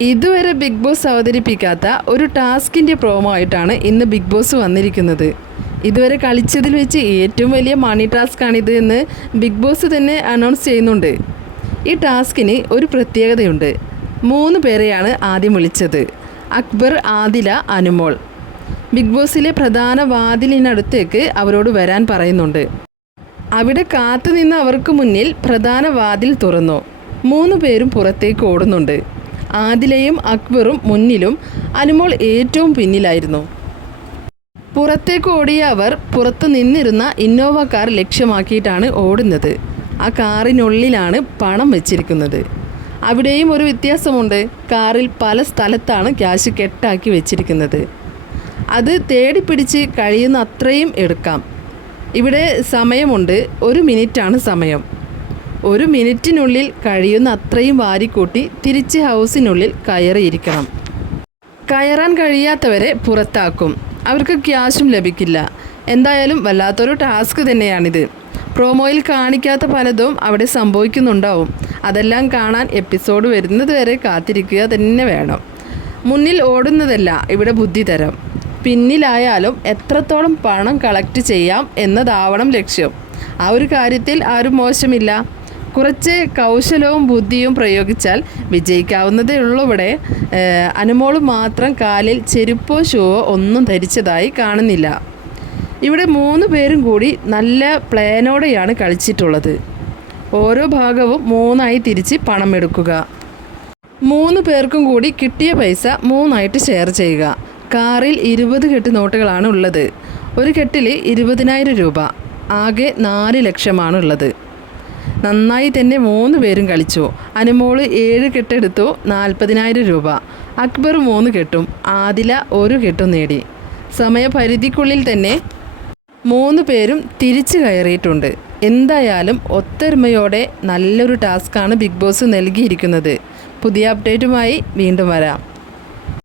ഇതുവരെ big boss അവതരിപ്പിക്കാത്ത ഒരു ടാസ്കിന്റെ പ്രോമോ ആയിട്ടാണ് ഇന്ന് ബിഗ് ബോസ് വന്നിരിക്കുന്നത്. ഇതുവരെ കളിച്ചതിൽ വെച്ച് ഏറ്റവും വലിയ മണി ടാസ്ക്കാണിത് എന്ന് ബിഗ് ബോസ് തന്നെ അനൗൺസ് ചെയ്യുന്നുണ്ട്. ഈ ടാസ്കിന് ഒരു പ്രത്യേകതയുണ്ട്. മൂന്ന് പേരെയാണ് ആദ്യം വിളിച്ചത്. അക്ബർ ആദില അനുമോൾ. ബിഗ് ബോസിലെ പ്രധാന വാതിലിനടുത്തേക്ക് അവരോട് വരാൻ പറയുന്നുണ്ട്. അവിടെ കാത്തുനിന്ന് അവർക്ക് മുന്നിൽ പ്രധാന വാതിൽ തുറന്നു. മൂന്ന് പേരും പുറത്തേക്ക് ഓടുന്നുണ്ട്. ആദിലയും അക്ബറും മുന്നിലും അനുമോൾ ഏറ്റവും പിന്നിലായിരുന്നു. പുറത്തേക്ക് ഓടിയ അവർ പുറത്തു നിന്നിരുന്ന ഇന്നോവ കാർ ലക്ഷ്യമാക്കിയിട്ടാണ് ഓടുന്നത്. ആ കാറിനുള്ളിലാണ് പണം വെച്ചിരിക്കുന്നത്. അവിടെയും ഒരു വ്യത്യാസമുണ്ട്. കാറിൽ പല സ്ഥലത്താണ് ക്യാഷ് കെട്ടാക്കി വെച്ചിരിക്കുന്നത്. അത് തേടിപ്പിടിച്ച് കഴിയുന്ന അത്രയും എടുക്കാം. ഇവിടെ സമയമുണ്ട്. ഒരു മിനിറ്റാണ് സമയം. ഒരു മിനിറ്റിനുള്ളിൽ കഴിയുന്ന അത്രയും വാരിക്കൂട്ടി തിരിച്ച് ഹൗസിനുള്ളിൽ കയറിയിരിക്കണം. കയറാൻ കഴിയാത്തവരെ പുറത്താക്കും. അവർക്ക് ക്യാഷും ലഭിക്കില്ല. എന്തായാലും വല്ലാത്തൊരു ടാസ്ക് തന്നെയാണിത്. പ്രോമോയിൽ കാണിക്കാത്ത പലതും അവിടെ സംഭവിക്കുന്നുണ്ടാവും. അതെല്ലാം കാണാൻ എപ്പിസോഡ് വരുന്നത് വരെ കാത്തിരിക്കുക തന്നെ വേണം. മുന്നിൽ ഓടുന്നതല്ല ഇവിടെ ബുദ്ധി തരം. പിന്നിലായാലും എത്രത്തോളം പണം കളക്ട് ചെയ്യാം എന്നതാവണം ലക്ഷ്യം. ആ ഒരു കാര്യത്തിൽ ആരും മോശമില്ല. കുറച്ച് കൗശലവും ബുദ്ധിയും പ്രയോഗിച്ചാൽ വിജയിക്കാവുന്നതേ ഉള്ളൂ ഇവിടെ അനുമോൾ മാത്രം കാലിൽ ചെരുപ്പോ ഷൂവോ ഒന്നും ധരിച്ചതായി കാണുന്നില്ല. ഇവിടെ മൂന്ന് പേരും കൂടി നല്ല പ്ലാനോടെയാണ് കളിച്ചിട്ടുള്ളത്. ഓരോ ഭാഗവും മൂന്നായി തിരിച്ച് പണം എടുക്കുക മൂന്ന് പേർക്കും കൂടി കിട്ടിയ പൈസ മൂന്നായിട്ട് ഷെയർ ചെയ്യുക. കാറിൽ ഇരുപത് കെട്ട് നോട്ടുകളാണ് ഉള്ളത്. ഒരു കെട്ടിൽ ഇരുപതിനായിരം രൂപ. ആകെ നാല് ലക്ഷമാണ് ഉള്ളത് നന്നായി തന്നെ മൂന്ന് പേരും കളിച്ചു. അനുമോൾ ഏഴ് കെട്ടെടുത്തു നാൽപ്പതിനായിരം രൂപ. അക്ബർ മൂന്ന് കെട്ടും. ആദില ഒരു കെട്ടും നേടി. സമയപരിധിക്കുള്ളിൽ തന്നെ മൂന്ന് പേരും തിരിച്ചു കയറിയിട്ടുണ്ട്. എന്തായാലും ഒത്തൊരുമയോടെ നല്ലൊരു ടാസ്ക്കാണ് ബിഗ് ബോസ് നൽകിയിരിക്കുന്നത്. പുതിയ അപ്ഡേറ്റുമായി വീണ്ടും വരാം.